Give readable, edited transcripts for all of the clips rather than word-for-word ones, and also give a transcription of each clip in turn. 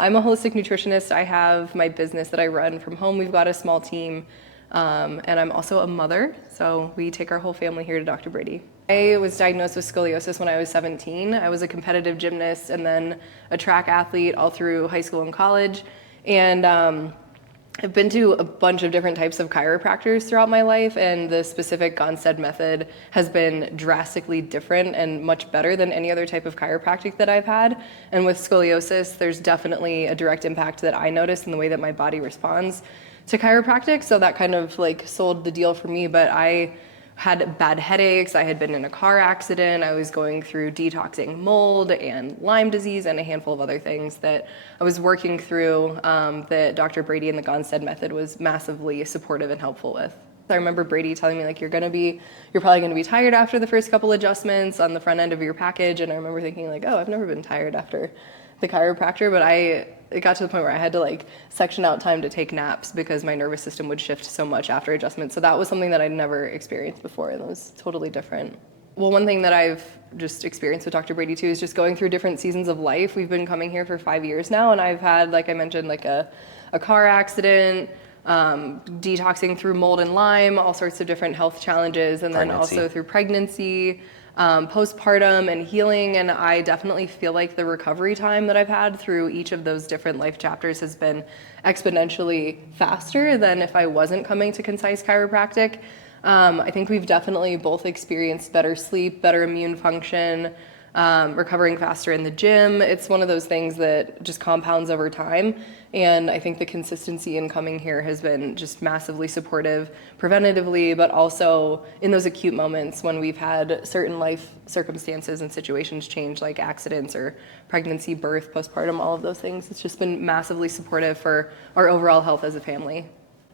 I'm a holistic nutritionist. I have my business that I run from home. We've got a small team, and I'm also a mother, so we take our whole family here to Dr. Brady. I was diagnosed with scoliosis when I was 17. I was a competitive gymnast and then a track athlete all through high school and college, and I've been to a bunch of different types of chiropractors throughout my life, and the specific Gonstead method has been drastically different and much better than any other type of chiropractic that I've had. And with scoliosis, there's definitely a direct impact that I notice in the way that my body responds to chiropractic, so that kind of like sold the deal for me. But I had bad headaches, I had been in a car accident, I was going through detoxing mold and Lyme disease and a handful of other things that I was working through that Dr. Brady and the Gonstead method was massively supportive and helpful with. I remember Brady telling me, like, you're probably gonna be tired after the first couple adjustments on the front end of your package, and I remember thinking like, oh, I've never been tired after the chiropractor, but it got to the point where I had to like section out time to take naps because my nervous system would shift so much after adjustments. So that was something that I'd never experienced before, and it was totally different. Well, one thing that I've just experienced with Dr. Brady too is just going through different seasons of life. We've been coming here for 5 years now, and I've had, like I mentioned, like a car accident, detoxing through mold and Lyme, all sorts of different health challenges, and then also through pregnancy, postpartum and healing. And I definitely feel like the recovery time that I've had through each of those different life chapters has been exponentially faster than if I wasn't coming to Concise Chiropractic. I think we've definitely both experienced better sleep, better immune function, recovering faster in the gym. It's one of those things that just compounds over time. And I think the consistency in coming here has been just massively supportive preventatively, but also in those acute moments when we've had certain life circumstances and situations change, like accidents or pregnancy, birth, postpartum, all of those things. It's just been massively supportive for our overall health as a family.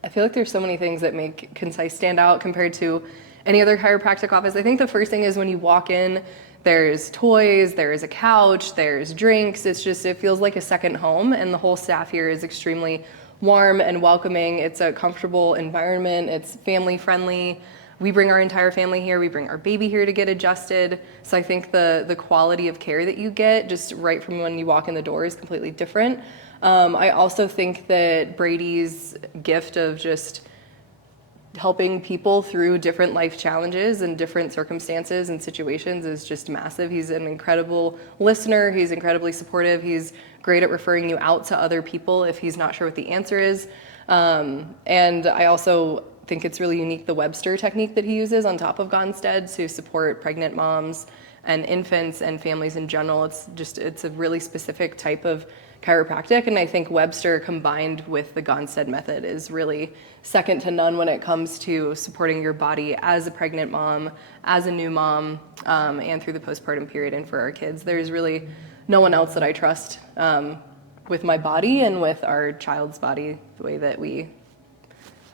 I feel like there's so many things that make Concise stand out compared to any other chiropractic office. I think the first thing is when you walk in, there's toys, there's a couch, there's drinks. It feels like a second home, and the whole staff here is extremely warm and welcoming. It's a comfortable environment. It's family friendly. We bring our entire family here. We bring our baby here to get adjusted. So I think the quality of care that you get just right from when you walk in the door is completely different. I also think that Brady's gift of just helping people through different life challenges and different circumstances and situations is just massive. He's an incredible listener. He's incredibly supportive. He's great at referring you out to other people if he's not sure what the answer is. And I also think it's really unique, the Webster technique that he uses on top of Gonstead to support pregnant moms and infants and families in general. It's a really specific type of chiropractic, and I think Webster combined with the Gonstead method is really second to none when it comes to supporting your body as a pregnant mom, as a new mom, and through the postpartum period and for our kids. There's really no one else that I trust with my body and with our child's body the way that we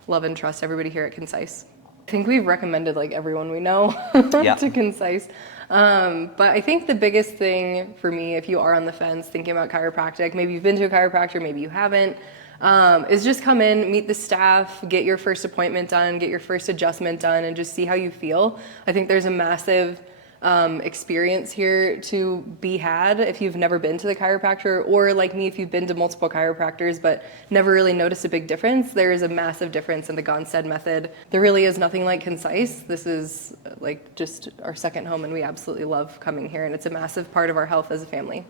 love and trust everybody here at Concise. I think we've recommended like everyone we know to Concise. But I think the biggest thing for me, if you are on the fence thinking about chiropractic, maybe you've been to a chiropractor, maybe you haven't, is just come in, meet the staff, get your first appointment done, get your first adjustment done, and just see how you feel. I think there's a massive experience here to be had if you've never been to the chiropractor, or like me, if you've been to multiple chiropractors but never really noticed a big difference. There is a massive difference in the Gonstead method. There really is nothing like Concise. This is like just our second home, and we absolutely love coming here, and it's a massive part of our health as a family.